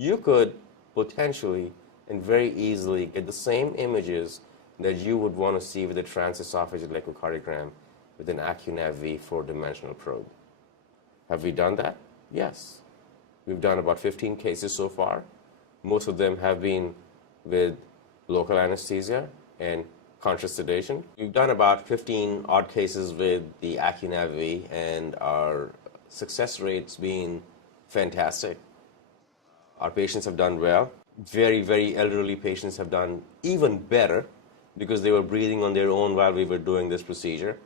you could potentially and very easily get the same images that you would want to see with a transesophageal echocardiogram with an AccuNav V 4-dimensional probe. Have we done that? Yes. We've done about 15 cases so far. Most of them have been with local anesthesia and conscious sedation. We've done about 15 odd cases with the AccuNav V, and our success rate's been fantastic. Our patients have done well. Very, very elderly patients have done even better because they were breathing on their own while we were doing this procedure.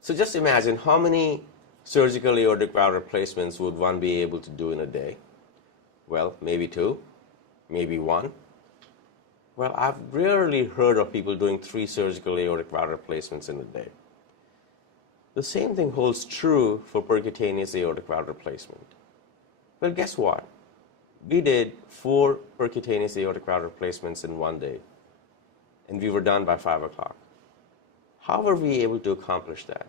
So just imagine how many surgical aortic valve replacements would one be able to do in a day? Well, maybe 2, maybe 1. Well, I've rarely heard of people doing 3 surgical aortic valve replacements in a day. The same thing holds true for percutaneous aortic valve replacement. Well, guess what? We did 4 percutaneous aortic valve replacements in one day, and we were done by 5 o'clock. How were we able to accomplish that?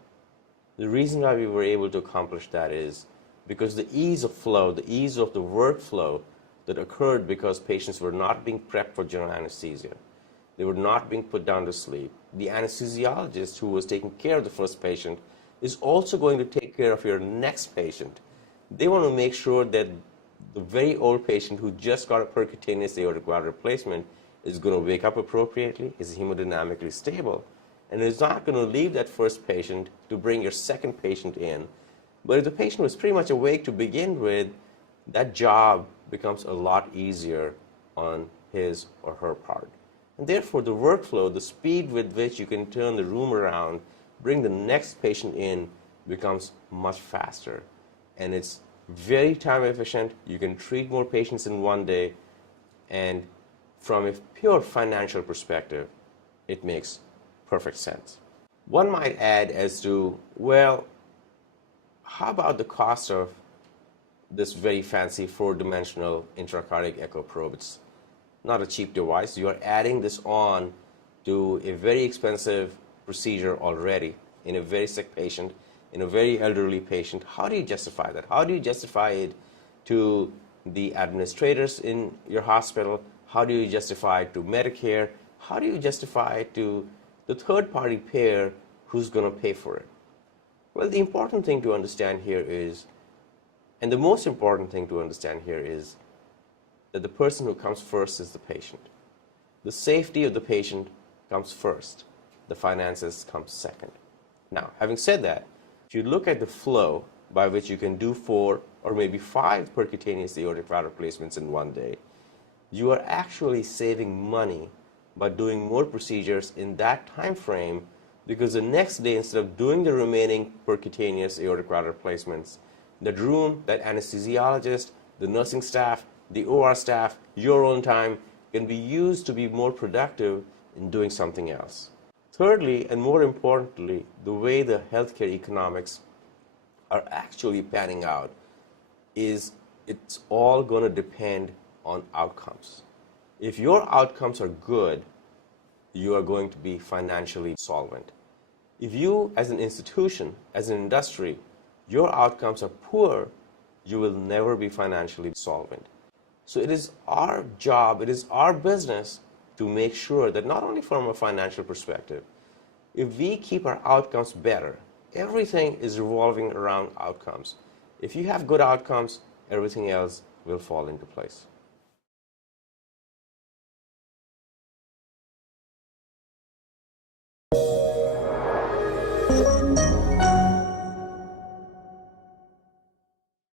The reason why we were able to accomplish that is because the ease of flow, the ease of the workflow that occurred because patients were not being prepped for general anesthesia. They were not being put down to sleep. The anesthesiologist who was taking care of the first patient is also going to take care of your next patient. They want to make sure that the very old patient who just got a percutaneous aortic valve replacement is going to wake up appropriately, is hemodynamically stable, and is not going to leave that first patient to bring your second patient in. But if the patient was pretty much awake to begin with, that job becomes a lot easier on his or her part. And therefore, the workflow, the speed with which you can turn the room around, bring the next patient in, becomes much faster. And it's very time efficient. You can treat more patients in one day. And from a pure financial perspective, it makes perfect sense. One might add as to, well, how about the cost of this very fancy 4-dimensional intracardiac echo probe? It's not a cheap device. You are adding this on to a very expensive procedure already in a very sick patient, in a very elderly patient. How do you justify that? How do you justify it to the administrators in your hospital? How do you justify it to Medicare? How do you justify it to the third-party payer who's going to pay for it? Well, the important thing to understand here is, and the most important thing to understand here is, that the person who comes first is the patient. The safety of the patient comes first. The finances come second. Now, having said that, if you look at the flow by which you can do 4 or maybe 5 percutaneous aortic valve replacements in one day, you are actually saving money by doing more procedures in that time frame, because the next day, instead of doing the remaining percutaneous aortic valve replacements, that room, that anesthesiologist, the nursing staff, the OR staff, your own time can be used to be more productive in doing something else. Thirdly, and more importantly, the way the healthcare economics are actually panning out is it's all going to depend on outcomes. If your outcomes are good, you are going to be financially solvent. If you, as an institution, as an industry, your outcomes are poor, you will never be financially solvent. So it is our job, it is our business to make sure that not only from a financial perspective, if we keep our outcomes better, everything is revolving around outcomes. If you have good outcomes, everything else will fall into place.